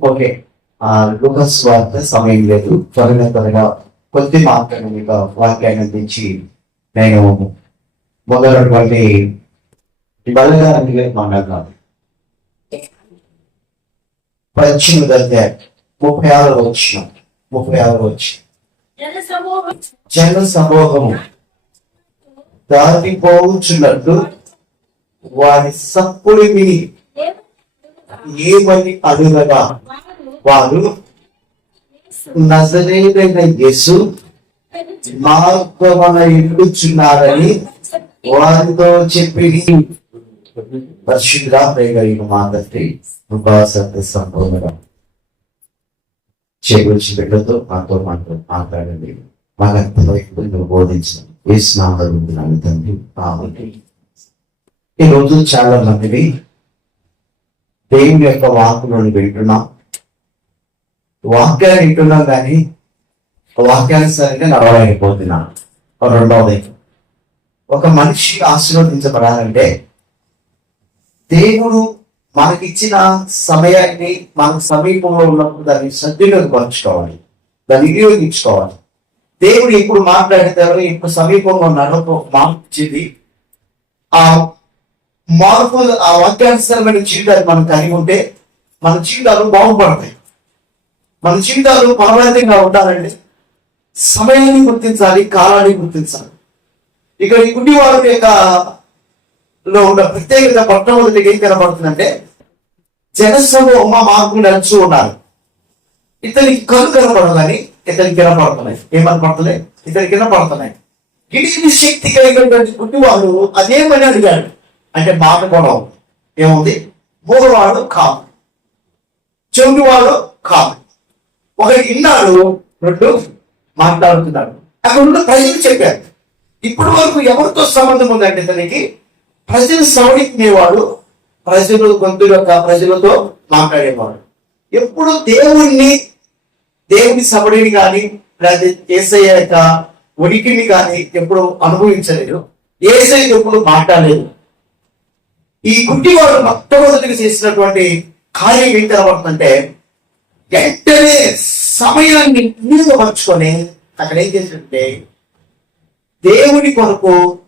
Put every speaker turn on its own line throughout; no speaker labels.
Okay. ఆ లూకస్ వార్త సమయం లేదు. త్వరగా త్వరగా కొద్ది మాత్రమే మీకు వాక్యాన్ని అందించి నేను మొదలైనటువంటి బలగాన్ని మాట్లాడుతున్నాను పశ్చిమ అధ్యాయం ముప్పై ఆరు వచ్చిన ముప్పై ఆరు వచ్చి జన సమూహము దాటిపోవచ్చున్నట్టు వారి సప్పుడు విని ఏమని అడుగగా వారు నజరేదైన యేసు మార్గమన ఇల్లుచున్నారని వారితో చెప్పి పరిశుద్ధ ప్రేగలిగిన మా తండ్రి కృపాసత్య సంపూర్ణంగా చేకూర్చి బిడ్డతో మాతో మాతో మాట్లాడండి. మాకు అర్థమైపు బోధించిన ఏ స్నానాలు తండ్రి. కాబట్టి ఈ రోజు చాలా మందిని దేవుని యొక్క వాక్కులను వింటున్నాం. వాక్యాన్ని వింటున్నాం కానీ వాక్యానుసారంగా నడవలేకపోతున్నాం. రెండవది ఒక మనిషి ఆశీర్వదించబడాలంటే దేవుడు మనకిచ్చిన సమయాన్ని మన సమీపంలో ఉన్నప్పుడు దాన్ని సద్వినియోగపరచుకోవాలి దాన్ని వినియోగించుకోవాలి. దేవుడు ఎప్పుడు మాట్లాడేదారు ఇప్పుడు సమీపంలో నడప మార్చింది ఆ మార్పు ఆ వాక్యానుసరమైన జీవితాన్ని మనం కలిగి ఉంటే మన జీవితాలు బాగుపడతాయి. మన జీవితాలు పరమార్థంగా ఉండాలంటే సమయాన్ని గుర్తించాలి కాలాన్ని గుర్తించాలి. ఇక్కడ ఈ గుడ్డి వారి యొక్క లో ఉన్న ప్రత్యేకత మొట్టమొదటి ఏం కనబడుతుందంటే జనసమూహ మార్పులు నడుచు ఉన్నారు ఇతనికి కళ్ళు కనపడదని ఇతనికి కనపడుతున్నాయి. ఏమనపడుతున్నాయి ఇతనికి కనపడుతున్నాయి. గిడికి శక్తి కలిగినటువంటి గుడ్డివాడు అదేమని అడిగాడు. అంటే మాట గొడవ ఏముంది? మూగవాడు కాదు. చెవివాడు కాదు. ఒకటి ఇన్నాడు రెండు మాట్లాడుతున్నాడు. అక్కడ ఉన్న ప్రజలు చెప్పారు ఇప్పటి వరకు ఎవరితో సంబంధం ఉందంటే ఇతనికి ప్రజలు సవడించేవాడు ప్రజలు గొంతు యొక్క ప్రజలతో మాట్లాడేవాడు. ఎప్పుడు దేవుణ్ణి దేవుని సవడిని కానీ లేదా ఏసయ్య యొక్క ఉనికిని కానీ ఎప్పుడు అనుభవించలేదు. ఏసై ఎప్పుడు మాట్లాడలేదు. ఈ గుడ్డివాడు మొట్టమొదటిగా చేసినటువంటి కార్యం ఏం కనబడుతుందంటే వెంటనే సమయాన్ని వినియోగపరుచుకొని అక్కడ ఏం చేసినట్టే దేవుని కొరకు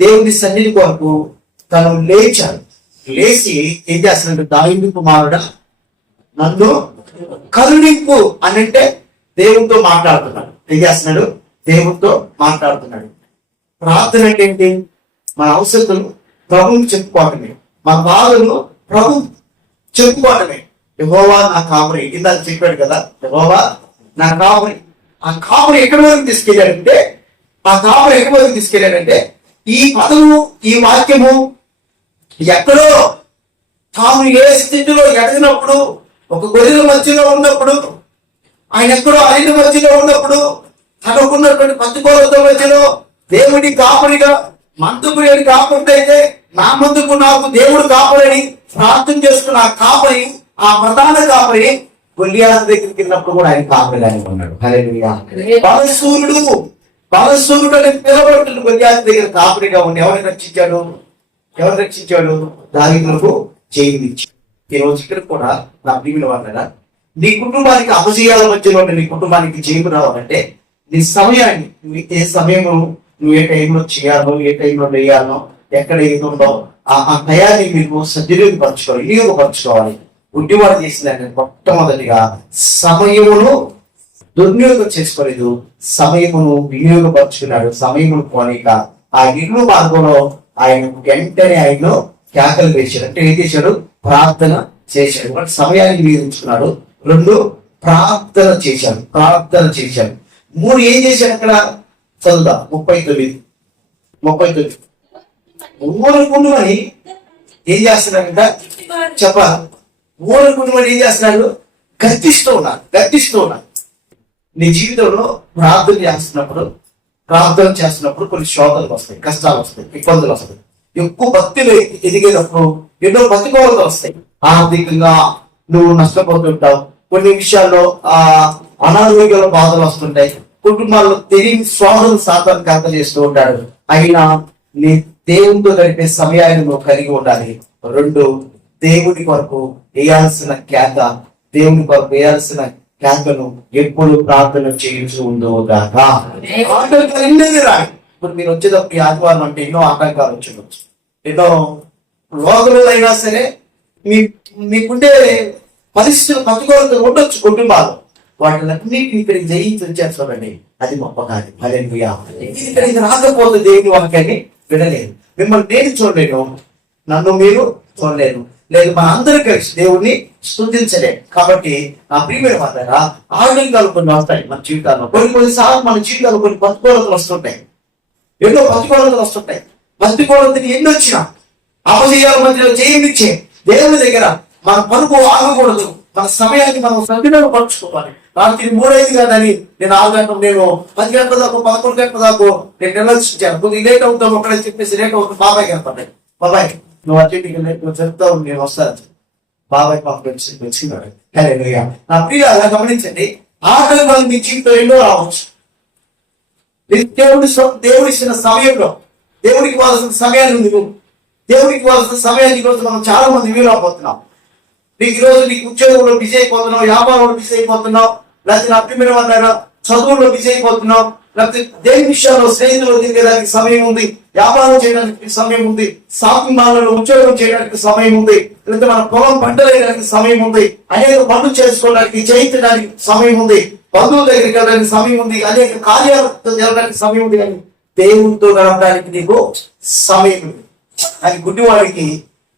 దేవుని సన్నిధి కొరకు తను లేచాడు. లేచి ఏం చేస్తున్నాడు దావింది కుమారుడా నన్ను కరుణింపు అని అంటే దేవునితో మాట్లాడుతున్నాడు. ఏం చేస్తున్నాడు? దేవునితో మాట్లాడుతున్నాడు. ప్రార్థన అంటే ఏంటి? మన అవసరతలు ప్రభువుకి చెప్పుకోవటమే. మా బాధలు ప్రభు చెప్పుకోవటమే. యహోవా నా కాపరి ఇందాక చెప్పాడు కదా? యహోవా నా కాపరి ఆ కాపరి ఎక్కడి వరకు తీసుకెళ్ళాడంటే ఆ కాపరి ఎక్కడి వరకు తీసుకెళ్ళాడంటే ఈ పదము ఈ వాక్యము ఎక్కడో తాము ఏ స్థితిలో ఎదిగినప్పుడు ఒక గొర్రెల మధ్యలో ఉన్నప్పుడు ఆయన ఎక్కడో అరిన మధ్యలో ఉన్నప్పుడు తనకున్నటువంటి పత్తికోలతో మధ్యలో దేవుడి కాపరిగా కాపరి అయితే నా ముందుకు నాకు దేవుడు కాపరని ప్రార్థన చేసుకున్న ఆ కాపరి ఆ ప్రధాన కాపరి గొల్లియాల దగ్గరికి వెళ్ళినప్పుడు కూడా ఆయన కాపరిగానే ఉన్నాడు. బలసూరుడు బలసూరుడు అని పిలవబడుతున్న గొల్లియాల దగ్గర కాపరిగా ఉండి ఎవరిని రక్షించాడు? ఎవరు రక్షించాడు? దారిద్రకు చేయించాడు ఈ రోజు ఇక్కడ కూడా నా ప్రియుల వాళ్ళ నీ కుటుంబానికి అపజయాల మధ్యలో నీ కుటుంబానికి జైలు రావాలంటే నీ సమయాన్ని ఏ సమయము నువ్వు ఏ టైంలో చేయాలో ఏ టైంలో వేయాలో ఎక్కడ ఏది ఉందో ఆ ఆ టయాన్ని మీరు సద్వినియోగపరచుకోవాలి వినియోగపరచుకోవాలి. గుడ్డివాడు చేసిందంటే మొట్టమొదటిగా సమయమును దుర్వినియోగం చేసుకోలేదు. సమయమును వినియోగపరుచుకున్నాడు. సమయమును పోనీక ఆ ఇరు మార్గంలో ఆయన వెంటనే ఆయన కేకలు వేశాడు. అంటే ఏం చేశాడు? ప్రార్థన చేశాడు. అంటే సమయాన్ని వినియోగించుకున్నాడు. రెండు ప్రార్థన చేశాడు. ప్రార్థన చేశాడు. మూడు ఏం చేశాడు అక్కడ? చదువుదా ముప్పై తొమ్మిది. ముప్పై తొమ్మిది. ఊరుకుండుమని ఏం చేస్తున్నాడంట చెప్ప ఊరుకుండుమని ఏం చేస్తున్నాడు? గర్తిస్తూ ఉన్నాడు. గర్తిస్తూ ఉన్నాడు. నీ జీవితంలో ప్రార్థన చేస్తున్నప్పుడు ప్రార్థన చేస్తున్నప్పుడు కొన్ని శోధనలు వస్తాయి కష్టాలు వస్తాయి ఇబ్బందులు వస్తాయి. ఎక్కువ భక్తిలో ఎదిగేటప్పుడు ఎన్నో బతికోవాల్సి వస్తాయి. ఆర్థికంగా నువ్వు నష్టపోతుంటావు. కొన్ని విషయాల్లో ఆ అనారోగ్యాల బాధలు వస్తుంటాయి. కుటుంబాల్లో తెలియని స్వార్థం సాధారణ కథ చేస్తూ ఉంటాడు. అయినా నీ దేవునితో గడిపే సమయాన్ని నువ్వు కలిగి ఉండాలి. రెండు దేవుడి కొరకు వేయాల్సిన కేత దేవుని కొరకు వేయాల్సిన కేకను ఎప్పుడు ప్రార్థన చేయించు ఉందో గాక ఇప్పుడు మీరు వచ్చేటప్పుడు ఈ ఆదివారం అంటే ఎన్నో ఆటంకాలు వచ్చి ఎన్నో రోగులు అయినా సరే మీ మీకుండే పరిస్థితులు పట్టుకోవాలని ఉండొచ్చు కుటుంబాలు. వాటిలన్నిటిని ఇక్కడికి జయించి వచ్చారు చూడండి. అది గొప్ప కాదు హల్లెలూయా. ఇది ఇక్కడికి రాకపోతే దేవుని వాక్యాన్ని వినలేదు. మిమ్మల్ని నేను చూడలేను. నన్ను మీరు చూడలేను లేదు మన అందరూ కలిసి దేవుణ్ణి స్తుతించలేం కాబట్టి నా ప్రియమైన వాళ్ళరా ఆటంకాలు కొన్ని వస్తాయి మన జీవితాల్లో. కొన్ని కొన్నిసార్లు మన జీవితాల్లో కొన్ని పట్టుకోలతలు వస్తుంటాయి. ఎన్నో ప్రతికూలతలు వస్తుంటాయి. ప్రతికూలతని ఎన్ని వచ్చినా అపజయాల మధ్యలో జయమిచ్చే దేవుని దగ్గర మన పరుపు ఆగకూడదు. మన సమయాన్ని మనం సద్వినియోగపరచుకోవాలి రాత్రి మూడైదు కాదని నేను ఆరు గంటలు నేను పది గంటల దాకా పదకొండు గంటల దాకా నేను నిర్లక్షించాను కొద్దిగా లేట్ అవుతాం ఒకటే చెప్పేసి లేట్ అవుతుంది బాబాయ్ కనపడ్డాయి బాబాయ్ నువ్వు అర్జెంట్గా నువ్వు చెప్తావు నేను వస్తాను బాబాయ్ పాప వచ్చి వచ్చినాడు నా ప్రియ అలా గమనించండి. ఆటంకాలు మీ జీవితం ఎన్నో రావచ్చు. ఇది దేవుడి దేవుడు ఇచ్చిన సమయంలో దేవుడికి వాల్సిన సమయాన్ని నువ్వు. దేవుడికి వాల్సిన సమయాన్ని ఈరోజు మనం చాలా మంది వీలైపోతున్నాం నీకు ఈరోజు నీకు ఉద్యోగంలో బిజీ అయిపోతున్నావు వ్యాపారంలో బిజీ అయిపోతున్నావు లేకపోతే నా ప్రియమైన వాళ్ళ చదువుల్లో బిజీ అయిపోతున్నావు లేకపోతే దేని విషయాల్లో స్నేహితులు తిరిగేదానికి సమయం ఉంది వ్యాపారం చేయడానికి సమయం ఉంది షాపింగ్ మాల్లలో ఉద్యోగం చేయడానికి సమయం ఉంది లేకపోతే మన పొలం పంటలేయడానికి సమయం ఉంది అనేక పనులు చేసుకోవడానికి చేయించడానికి సమయం ఉంది బంధువుల దగ్గరికి వెళ్ళడానికి సమయం ఉంది అనేక కార్యాలతో జరగడానికి సమయం ఉంది కానీ దేవునితో గడపడానికి నీకు సమయం ఉంది. అని గుడ్డివాడికి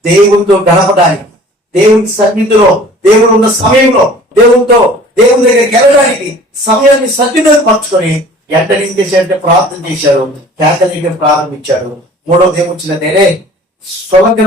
దేవునితో గడపడానికి దేవుని సన్నిధిలో దేవుడు ఉన్న సమయంలో దేవునితో దేవుని దగ్గరికి వెళ్ళడానికి సమయాన్ని సద్వినియోగపరచుకొని వెంటనే ఏం చేశారంటే ప్రార్థన చేశారు కేకలింటే ప్రారంభించాడు. మూడవది ఏమొచ్చిందంటే నేనే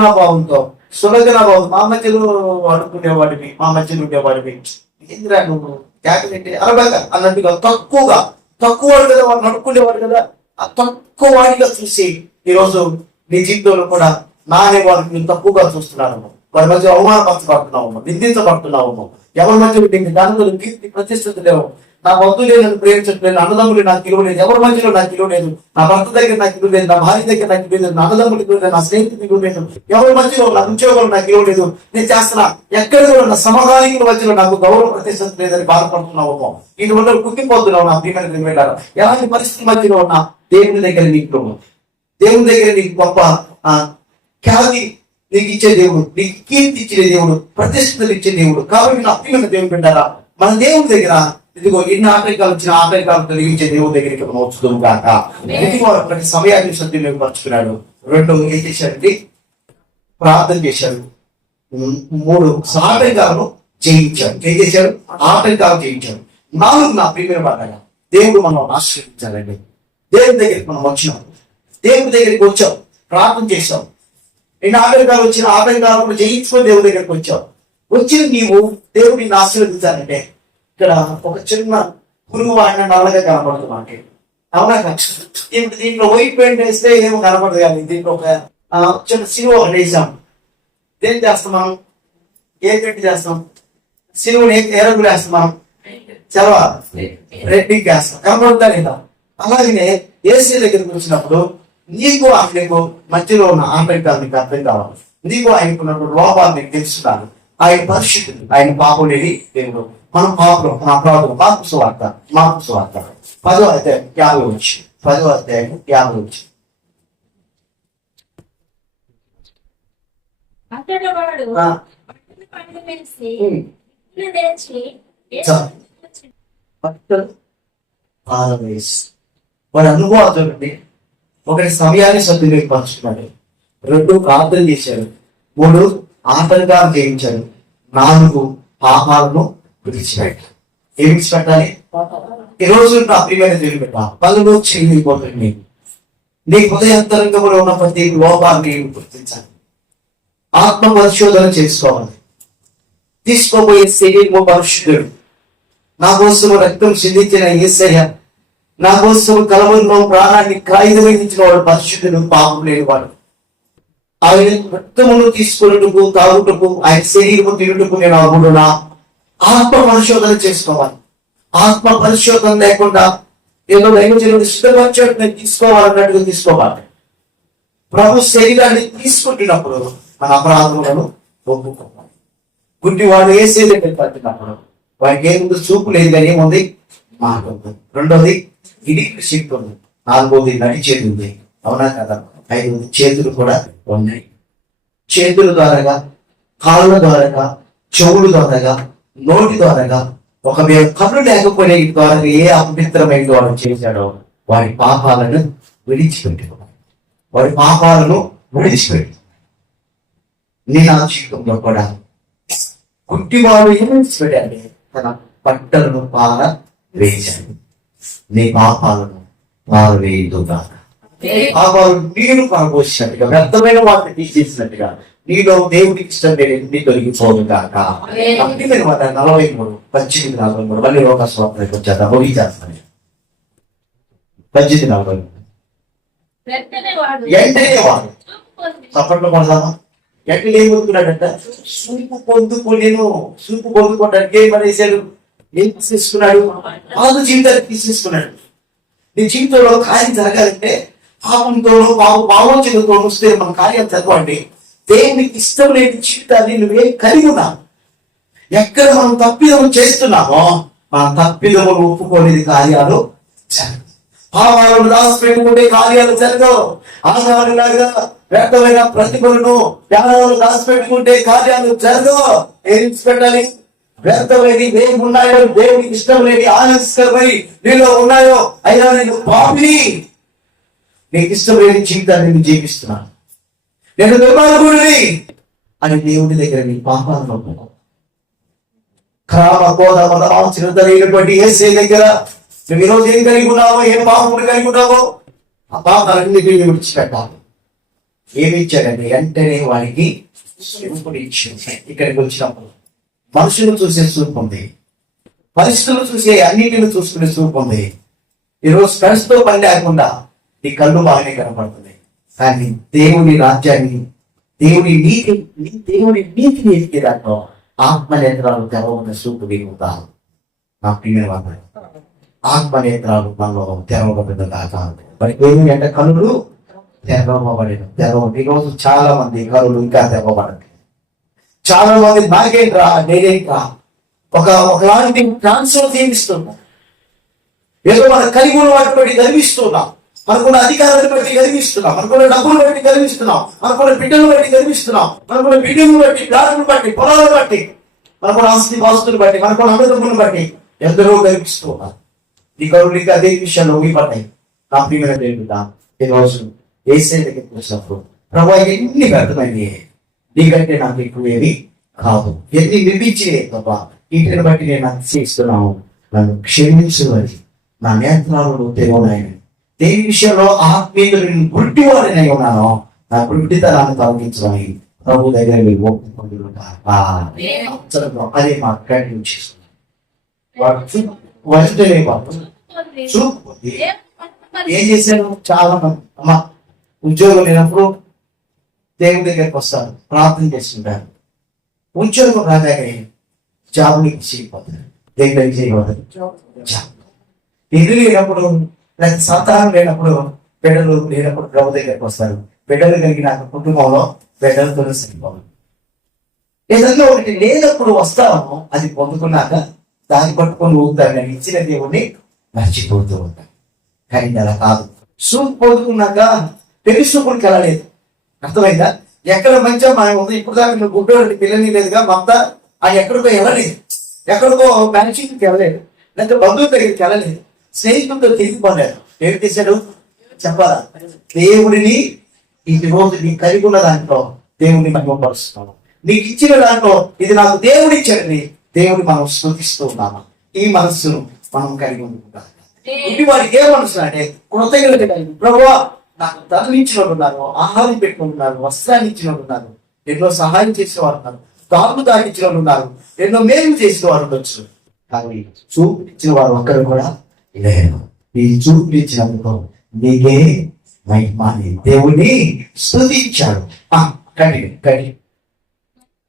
భావంతో సులగ్నాభావం మా మధ్యలో అడుక్కునేవాడివి మా మధ్యలో ఉండేవాడివి. ఏందిరా నువ్వు? కేకలేంటి అరబాగా అన్నట్టుగా తక్కువగా తక్కువ వాడు కదా వాడు నడుక్కునేవాడు కదా ఆ తక్కువ వాడిగా చూసి ఈరోజు నీ జీవితంలో కూడా నా అనే వాడిని తక్కువగా చూస్తున్నాను. వారి మధ్య అవమానపరచబడుతున్నాము నిందించబడుతున్నాము. ఎవరి మధ్య నీకు జ్ఞానములు కీర్తి ప్రతిష్టత లేవు. నా బంధువులే నన్ను ప్రేమించట్లేదు అన్నదమ్ములు నాకు ఇలువ లేదు ఎవరి మధ్యలో నాకు ఇలువ లేదు నా భర్త దగ్గర నాకు ఇలువ లేదు నా భార్య దగ్గర నాకు ఇలువ లేదు నా అన్నదమ్ములు ఇలువ లేదు నా స్నేహితుడికి ఇలువ లేదు ఎవరి మధ్యలో నా ఉద్యోగంలో నాకు ఇలువ లేదు నేను చేస్తున్నా ఎక్కడ కూడా నా సమకాలీన మధ్యలో నాకు గౌరవ ప్రతిష్టత లేదని బాధపడుతున్నావు ఇది వల్ల కుక్కిపోతున్నావు నా ప్రియమైన వెళ్ళారు ఎలాంటి పరిస్థితి మధ్యలో ఉన్నా దేవుని దగ్గర నీకు దేవుని దగ్గర నీకు గొప్ప ఆ, ఖ్యాతి నీకు ఇచ్చే దేవుడు నీకు కీర్తి ఇచ్చే దేవుడు ప్రతిష్టలు ఇచ్చే దేవుడు. కాబట్టి నా ప్రియమైన దేవుడు పెట్టారా మన దేవుని దగ్గర ఇదిగో ఎన్ని ఆటంకాలు వచ్చిన ఆటంకాలు తొలగించే దేవుడి దగ్గరికి మనం వచ్చుదాం కాక ఇదిగో ప్రతి సమయాన్ని సద్వినియోగపరుచుకున్నాడు రెండు ఏం చేశాడండి ప్రార్థన చేశాడు. మూడు ఆటంకాలను జయించాడు. ఏం చేశాడు? ఆటంకాలు జయించాడు. నాలుగు నా ప్రియమైన పడ్డాక దేవుడు మనం ఆశ్రయించాలండి దేవుని దగ్గరికి మనం వచ్చినాం. దేవుని దగ్గరికి వచ్చాం. ప్రార్థన చేసాం ఎన్ని ఆటంకాలు వచ్చిన ఆటంకాలను జయించుకొని దేవుడి దగ్గరికి వచ్చావు. వచ్చిన నీవు దేవుడిని నిన్ను ఆశీర్వదించాలంటే ఇక్కడ ఒక చిన్న పురుగు వాడిన నల్లగా కనపడుతుంది మనకి అవునా? దీంట్లో వైట్ పెయింట్ వేస్తే ఏమో కనపడదు కానీ దీంట్లో ఒక చిన్న సిలువ ఒకటి వేసాం ఏం చేస్తాం మనం? ఏ పెయింట్ చేస్తాం? సిలువని ఏ రంగులు వేస్తాం మనం? చలవ. రెడ్డికి వేస్తాం. కనపడుతుందా లేదా? అలాగనే ఏసీ దగ్గరికి వచ్చినప్పుడు నీకు ఆయనకు మధ్యలో ఉన్న ఆటంకాలు నీకు అర్థం కావాలి. నీకు ఆయనకున్న లోపాలు నీకు తెలుస్తున్నాను ఆయన పరిశుద్ధుడు ఆయన పాపం లేని దేవుడు. మనం పాపం మన అపరాధం పాప సువార్త మాపు సువార్త పదో అధ్యాయం యాభై వచ్చి పదో అధ్యాయం యాభై వచ్చి.
వాడు
ఆ.
పట్టుని పండు పిలిచి
ఉమ్.
ఇల్లు తెచ్చి
చాలు. పట్టలు పారవేసి. వాడి అనుభవం చూడండి. ఒకటి సమయాన్ని సద్వినియోగపరుచుకున్నాడు. రెండు ప్రార్థన చేశాడు. మూడు ఆటంకాలు జయించాడు నాలుగు పాపాలను విడిచిపెట్టాడు. ఏమి విడిచిపెట్టాలి? ఈరోజు నా ప్రియమైన దేవుని బిడ్డ పనులు చేయకపోతుంది నీ హృదయాంతరంగంలో ఉన్న ప్రతి లోపాన్ని గుర్తించాలి. ఆత్మ పరిశోధన చేసుకోవాలి. తీసుకోబోయే శరీరము పరిశుద్ధుడు. నా కోసం రక్తం చెందించిన ఏసయ్య నా కోసం కలవరిలో ప్రాణాన్ని కాగితమించిన వాడు పరిశుద్ధుడు పాపం లేనివాడు. ఆయన రక్తమును తీసుకున్నట్టుకు తాగుటకు ఆయన శరీరము తిరుగుటకు నేను అర్హుడునా? ఆత్మ పరిశోధన చేసుకోవాలి. ఆత్మ పరిశోధన లేకుండా ఏదో దైవజనుడు సిద్ధపరిచాడు నేను తీసుకోవాలన్నట్టుగా తీసుకోవాలి. ప్రభు శరీరాన్ని తీసుకుంటున్నప్పుడు మన అపరాధములను ఒప్పుకోవాలి. గుడ్డి వాడు వేసే దగ్గర పట్టినప్పుడు వాడికి ఏముంది చూపు లేదు కానీ ఏముంది? మాట ఉంది. రెండోది ఇది శిల్పము. నాలుగోది నాలుగోది నడిచేది ఉంది. అవునా కదా? ఐదు చేతులు కూడా ఉన్నాయి. చేతుల ద్వారాగా కాళ్ళ ద్వారాగా చెవుల ద్వారాగా నోటి ద్వారాగా ఒకవేళ కన్ను లేకపోయినా ఈ ద్వారా ఏ అపవిత్రమైన వాడు చేశాడో వారి పాపాలను విడిచిపెట్టుకోవాలి. వారి పాపాలను విడిచిపెట్టు నీ నా జీవితంలో కూడా గుడ్డివాడు ఏం విడిచిపెట్టాలి తన బట్టలను పాల వేశాడు నీ పాపాలను పారవేయుదుగా పాపాలు నీరు పారబోసినట్టుగా వ్యర్థమైన వాటిని తీసేసినట్టుగా నీలో దేవుడికి ఇష్టం లేని ఎన్ని తొలగిపోదు కాక అన్ని మాట నలభై మూడు పద్దెనిమిది నలభై మూడు మళ్ళీ లోక స్వాతంత్రం వచ్చేద్దాం. ముగించేస్తాను పద్దెనిమిది నలభై మూడు.
వెంటనే వాడు
వెంటనే వాడు
చూపు పొంది
చప్పట్లు కొడదామా? ఎట్లా ఏం పొందుకున్నాడంట సూపు పొందుకోలేను. సూపు పొందుకోవడానికి ఏం పడేశాడు? ఏం తీసేసుకున్నాడు. పాదు జీవితాన్ని తీసేసుకున్నాడు. నీ జీవితంలో కార్యం జరగాలంటే పాపంతోనూ పాప పావోచనతో వస్తే మన కార్యం జరగండి దేవునికి ఇష్టం లేని జీవితాన్ని నువ్వేం కలిగి ఉన్నావు. ఎక్కడ మనం తప్పిదము చేస్తున్నామో మన తప్పిదములు ఒప్పుకోలేని కార్యాలు జరగవు. పాపాలను దాచిపెట్టుకుంటే కార్యాలు జరగవు. ఆధారాలుగా వ్యర్థమైన ప్రతిభలను జ్ఞానాలను దాచిపెట్టుకుంటే కార్యాలు జరగవు. ఏం పెట్టాలి వ్యర్థమైనవి ఏమి ఉన్నాయో దేవునికి ఇష్టం లేని ఆనందకరమై నీలో ఉన్నాయో అయినా నేను పాపిని. నీకు ఇష్టం లేని జీవితాన్ని నేను జీవిస్తున్నాను. నేను దుర్మార్గుడిని అని దేవుడి దగ్గర నీ పాపాలను క్రామ కోద మదమాంచిన తెలియనటువంటి ఏసే దగ్గర నువ్వు ఈరోజు ఏం కలిగి ఉన్నావో ఏ పాపములు కలిగి ఉన్నావో ఆ పాపాలన్నిటిని విడిచిపెట్టాలి. ఏమి ఇచ్చాడండి వెంటనే వారికి చూపుడు ఇక్కడికి వచ్చినప్పుడు మనుషులు చూసే చూపు ఉంది. పరిస్థితులు చూసే అన్నిటిని చూసుకునే చూపు ఉంది. ఈరోజు ఫ్రెండ్స్ పని లేకుండా నీ కళ్ళు బాగానే కనపడుతుంది కానీ దేవుని రాజ్యాన్ని దేవుని నీతి నీ- దేవుని నీతిని ఎక్కి దాంట్లో ఆత్మనేత్రాలు తెరవన్న చూపు నీకు దిగుతా నా ప్రియమైన వాళ్ళు ఆత్మనేత్రాలు మనలో తెరవబడిన దాకా మరి దేవుని అంటే కనులు తెరవబడిన తెరవ ఈరోజు చాలా మంది కనులు ఇంకా తెరవబడతాయి చాలా మంది నాకేంట్రా నేనేంట్రా ఒక ఒకలాంటి ట్రాన్స్ఫర్ జీవిస్తున్నాం. ఏదో మన కలిగి ఉన్న వాటి బట్టి గర్విస్తున్నాం. మనకున్న అధికారాన్ని బట్టి గర్విస్తున్నాం. మనకున్న డబ్బులు బట్టి గర్విస్తున్నాం. మనకున్న బిడ్డలు బట్టి గర్విస్తున్నాం. మనకున్న బిడ్డలు బట్టి దారులను బట్టి పొలాలను బట్టి మనకున్న ఆస్తి పాస్తులు బట్టి మనకున్న అమృతములను బట్టి ఎందరో గర్విస్తున్నారు. నీ కరువులు అదే విషయాలు ఊగిపడ్డాయి నా ప్రియమైన దేవుడా ఈ రోజు ఏసే దగ్గరికి వచ్చినప్పుడు ప్రభావ ఎన్ని వ్యర్థమైనవి నీకంటే నాకు ఎక్కువేవి కాదు. ఎన్ని నిర్మించినే తప్ప వీటిని బట్టి నేను అతిశయిస్తున్నాను నన్ను క్షమించువని నా నేత్రాలను తెరవనాయని. దేని విషయంలో ఆత్మీయులు నేను గుడ్డివాడినై ఉన్నాను నా గుడ్డితనాన్ని తొలగించమని ప్రభు దగ్గర మీరు ఒప్పుకోండి అదే మా కంటిన్యూ చేస్తున్నాం వాడు చూ- వెంటనే వాడు
పొంది
చూపు
ఏం
చేశాను చాలా మంది అమ్మ ఉద్యోగం లేనప్పుడు దేవుడి దగ్గరికి వస్తారు ప్రార్థన చేస్తుంటారు. ఉంచడం రాగానే జాబులు చేయకపోతారు దేవుడికి చేయకూడదు ఇల్లు లేనప్పుడు లేకపోతే సంతానం లేనప్పుడు బిడ్డలు లేనప్పుడు ప్రభు దగ్గరికి వస్తారు. బిడ్డలు కలిగిన కుటుంబంలో బిడ్డలతో సరిపోవాలి ఏదన్నా ఒకటి లేనప్పుడు వస్తామో అది పొందుకున్నాక దాన్ని పట్టుకొని ఊగుతారు కానీ ఇచ్చిన దేవుడిని మర్చిపోతూ ఉంటారు. కానీ అలా కాదు. సూప్ పొందుకున్నాక తెలుసుకుని కలలేదు అర్థమైందా? ఎక్కడ మంచిగా మనం ఉంది. ఇప్పుడు దాకా నువ్వు గుడ్డోడి పిల్లని లేదుగా మొత్త ఆ ఎక్కడికో వెళ్ళలేదు. ఎక్కడికో మ్యాచింగ్కి వెళ్ళలేదు. లేకపోతే బంధువుల దగ్గరికి వెళ్ళలేదు. స్నేహితులతో తిరిగిపోలేదు ఏం చేశాడు చెప్పాలా? దేవుడిని ఈ రోజు నీ కలిగి ఉన్న దాంట్లో దేవుడిని మహిమపరుస్తున్నాము నీకు ఇచ్చిన దాంట్లో ఇది నాకు దేవుడు ఇచ్చాడని దేవుడిని మనం స్థుతిస్తూ ఉన్నాము. ఈ మనస్సును మనం కలిగి ఉంటున్నాం ఇంటి వారికి ఏ మనసు అంటే కృతజ్ఞత. ప్రభువా నాకు తరలించిన వాళ్ళు ఉన్నారు ఆహారం పెట్టిన ఉన్నారు వస్త్రాన్ని ఇచ్చిన ఉన్నారు ఎన్నో సహాయం చేసిన వారు ఉన్నారు తాగించిన వాళ్ళు ఉన్నారు ఎన్నో మేలు చేసిన వారు ఉండొచ్చు కానీ చూపు ఇచ్చిన వారు ఒక్కరు కూడా లేరు ఈ చూపు ఇచ్చినందుకు నీకే మహిమాని దేవుని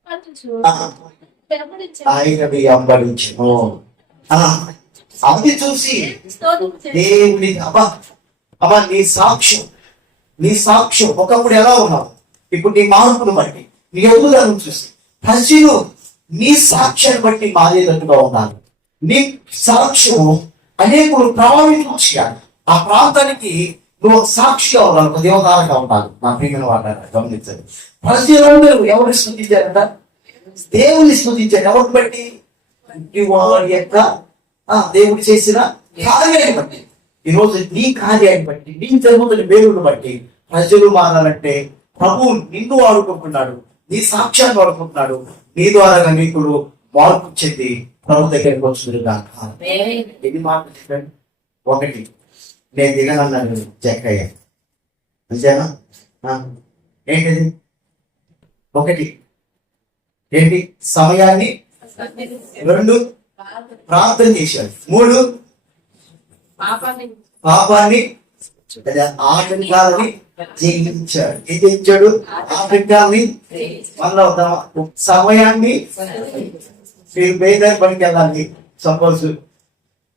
పట్టుచు.
ఆ,
వెంబడించు.
ఆయనని అంబడించను ఆ, అది చూసి. దేవుని అబ్బా అబ్బా నీ సాక్ష్యం నీ సాక్ష్యం ఒకప్పుడు ఎలా ఉన్నావు? ఇప్పుడు నీ మార్పును బట్టి నీ ఎదుగుదలను చూసి. ప్రజలు నీ సాక్ష్యాన్ని బట్టి మారేటట్టుగా ఉండాలి నీ సాక్ష్యం అనేకులు ప్రభావితం చేయాలి. ఆ ప్రాంతానికి నువ్వు సాక్షిగా ఉండాలి ఒక దేవతారగా ఉండాలి. నా ప్రియమైన వాడు గమనించండి. ప్రజలందరూ ఎవరిని స్మృతించారంట దేవుని స్మృతించారు ఎవరిని బట్టి? యొక్క ఆ, దేవుడు చేసిన కార్యాన్ని బట్టి. ఈరోజు నీ కార్యాన్ని బట్టి నీ జరుగుతున్న మేలును బట్టి ప్రజలు మారాలంటే ప్రభు నిన్ను వాడుకుంటున్నాడు నీ సాక్ష్యాన్ని వాడుకుంటున్నాడు నీ ద్వారా అనేకులు మార్పు చెంది ప్రభు దగ్గరికి వస్తుంది కాక ఎన్ని మాటలు చెప్పండి ఒకటి. నేను దిగనన్నాను చెక్కయ్య అంతేనా? ఏంటిది? ఒకటి. ఏంటి? సమయాన్ని రెండు. ప్రార్థన చేశాడు మూడు. పాపాన్ని ఆటంకాలని జయించాడు. ఏం జయించాడు? ఆటంకాలని మళ్ళా వద్దామా? సమయాన్ని మీరు బేదారి పనికి వెళ్ళాలి. సపోజ్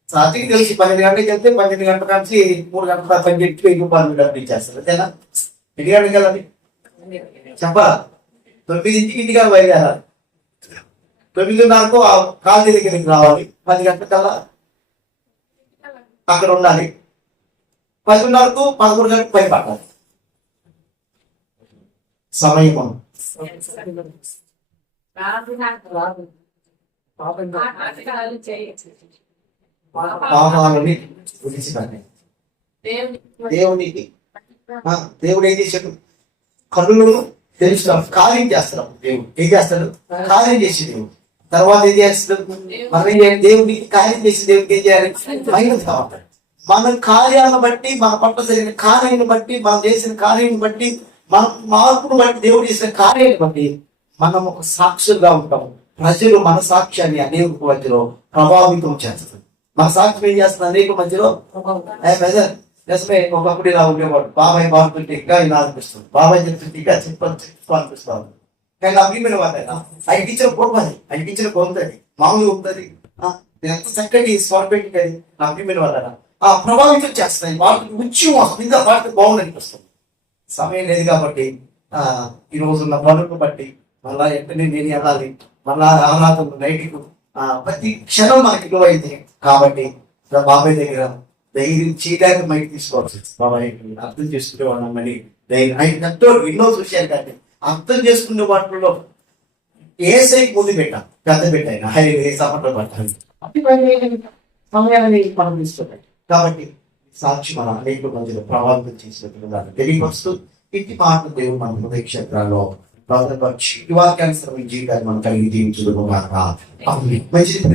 స్టార్టింగ్ తెలిసి పన్నెండు గంటలకు వెళ్తే పన్నెండు గంటల నుంచి మూడు గంటల పని చెప్పి వెయ్యి రూపాయలు డబ్బులు ఇచ్చేస్తారు. అంతేనా? ఎన్ని గంటలకు వెళ్ళాలి? చెప్పాలా? తొమ్మిదింటికి ఇంటికి బయలుదేరాలి. తొమ్మిదిన్నరకు ఆ కాలనీ దగ్గరికి రావాలి. పది గంటలకల్లా అక్కడ ఉండాలి పదిన్నరకు పదకొండు గంటలకు పని పట్టాలి. సమయం పాపాలని విడిచిపెట్టాలి దేవునికి దేవుడు ఏం చేశాడు? కన్నులను తెలుస్తున్నాం కార్యం చేస్తున్నాం దేవుడు ఏం చేస్తాడు? కార్యం చేసి దేవుడు. తర్వాత ఏం చేస్తాడు మనం? దేవుడికి కార్యం చేసి దేవుడికి ఏం చేయాలి? మహిమ కావాలి. మన కార్యాలను బట్టి మన పట్ల జరిగిన కార్యాన్ని బట్టి మనం చేసిన కార్యాన్ని బట్టి మన మార్పును బట్టి దేవుడు చేసిన కార్యాన్ని బట్టి మనం ఒక సాక్షులుగా ఉంటాం. ప్రజలు మన సాక్ష్యాన్ని అనేక మధ్యలో ప్రభావితం చేస్తారు మన సాక్ష్యం ఏం చేస్తుంది అనేక మధ్యలో? నిజమే ఒకప్పుడు ఇలా ఉండేవాడు. బాబాయ్ బాగుంటుంటే ఇంకా ఇలా అనిపిస్తుంది. బాబాయ్ చెప్తుంటే ఇంకా చెప్పని చెప్పు నేను అగ్రిమెంట్ అభిమైన వాళ్ళైనా ఆయన ఇచ్చిన పోవాలి ఆయన ఇచ్చిన పొందుతుంది మామూలుగా ఉంటుంది. ఎంత చక్కటి స్పాట్ స్వర్పెట్టి అది నా అగ్రిమెంట్ వాళ్ళైనా ఆ ప్రభావితం చేస్తాయి భారత ఉచ్యం వస్తుంది ఇంకా భారత బాగుంది అనిపిస్తుంది. సమయం లేదు కాబట్టి ఆ ఈ రోజు ఉన్న పనులను బట్టి మళ్ళా వెంటనే నేను వెళ్ళాలి. మళ్ళా ఆహ్లాదం నైట్కు. ప్రతి క్షణం మనకి లో అయింది కాబట్టి బాబాయ్ దగ్గర ధైర్యం చేయడానికి మైకి తీసుకోవచ్చు బాబాయ్ అర్థం చేసుకునే వాళ్ళమని ధైర్యం. ఆయన ఎంతో ఎన్నో చూశాను కానీ అర్థం చేసుకునే వాటిలో ఏ సైకి ముందు పెట్టాం పెద్ద పెట్టాను ఆయన ఏ సపట్లో పట్టాలి. సమయాన్ని మనం తీసుకోవాలి కాబట్టి సాక్షి మన అనేక మధ్యలో ప్రభావితం చేసినట్టుగా తెలియపరుస్తూ ఇంటి మాట దేవుడు మన హృదయ క్షేత్రాల్లో ప్రార్థన పక్షి వాక్యానుసరమైన జీవితాన్ని మనం కలిగి జీవించడం మంచిది